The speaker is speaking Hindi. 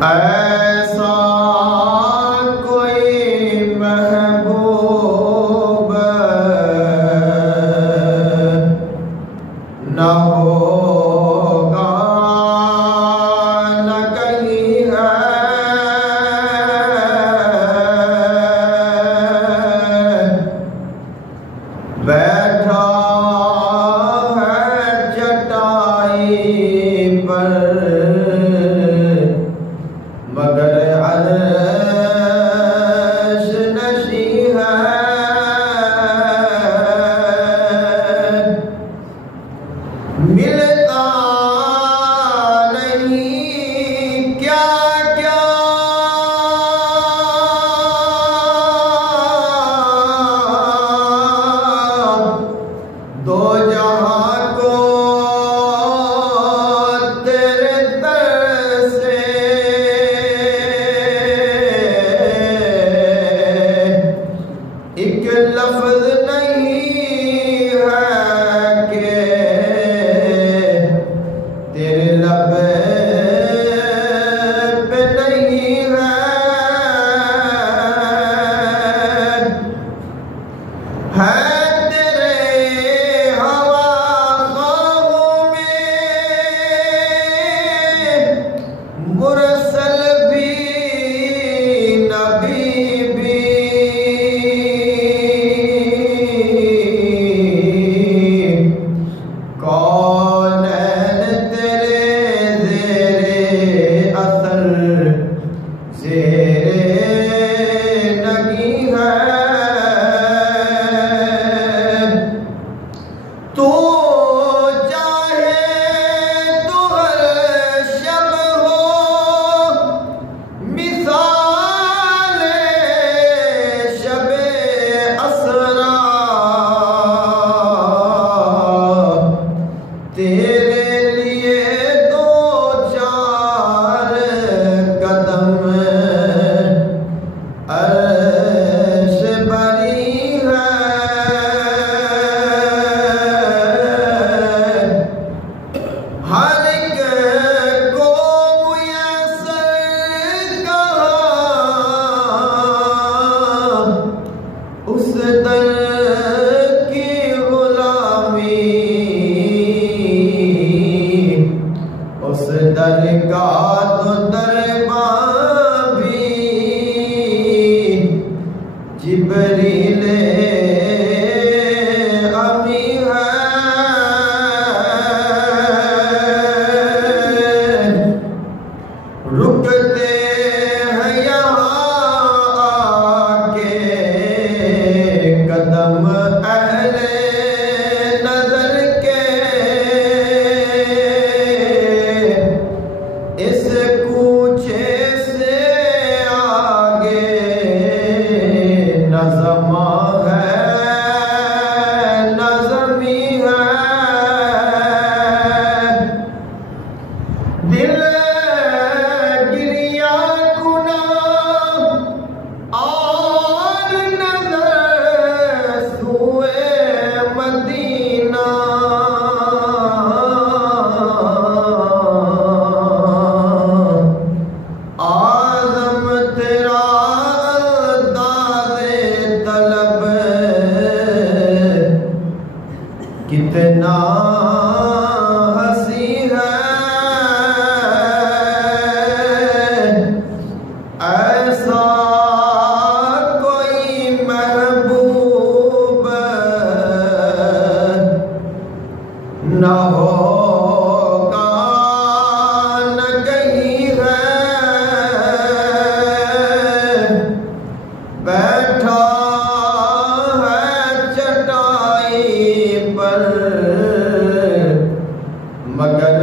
ऐसा कोई महबूब न होगा न कहीं है, बैठा है चटाई पर मगर अर्श नशी है। मिलता नहीं क्या क्या दो जहां को तेरे दर से, एक लफ्ज नहीं है कि तेरे लब पे नहीं है तेरे हवा ख्वाहों में मुरसल भी नबी भी। कौनैन तेरे ज़ेरे असर ज़ेरे नगी है। तू चाहे तो हर शब हो मिसाल शबे असरा, तेरे लिए दो चार कदम अर्श बरी है। हर एक को मुयस्सर कहा उस दर की गुलामी, उस दर का तो दरबार भी जिब्रील अमी है। रुकते हैं यहाँ आके कदम अहले नजर के, इस कूचे से आगे नज़मा है न ज़मी है। दिल गिरिया गुना और नजर सुए मदीना, आज़म तेरा अंदाज़े तलब कितना हंसी है। ऐसा कोई महबूब न होगा न कहीं है, बैठा है चटाई पर मगर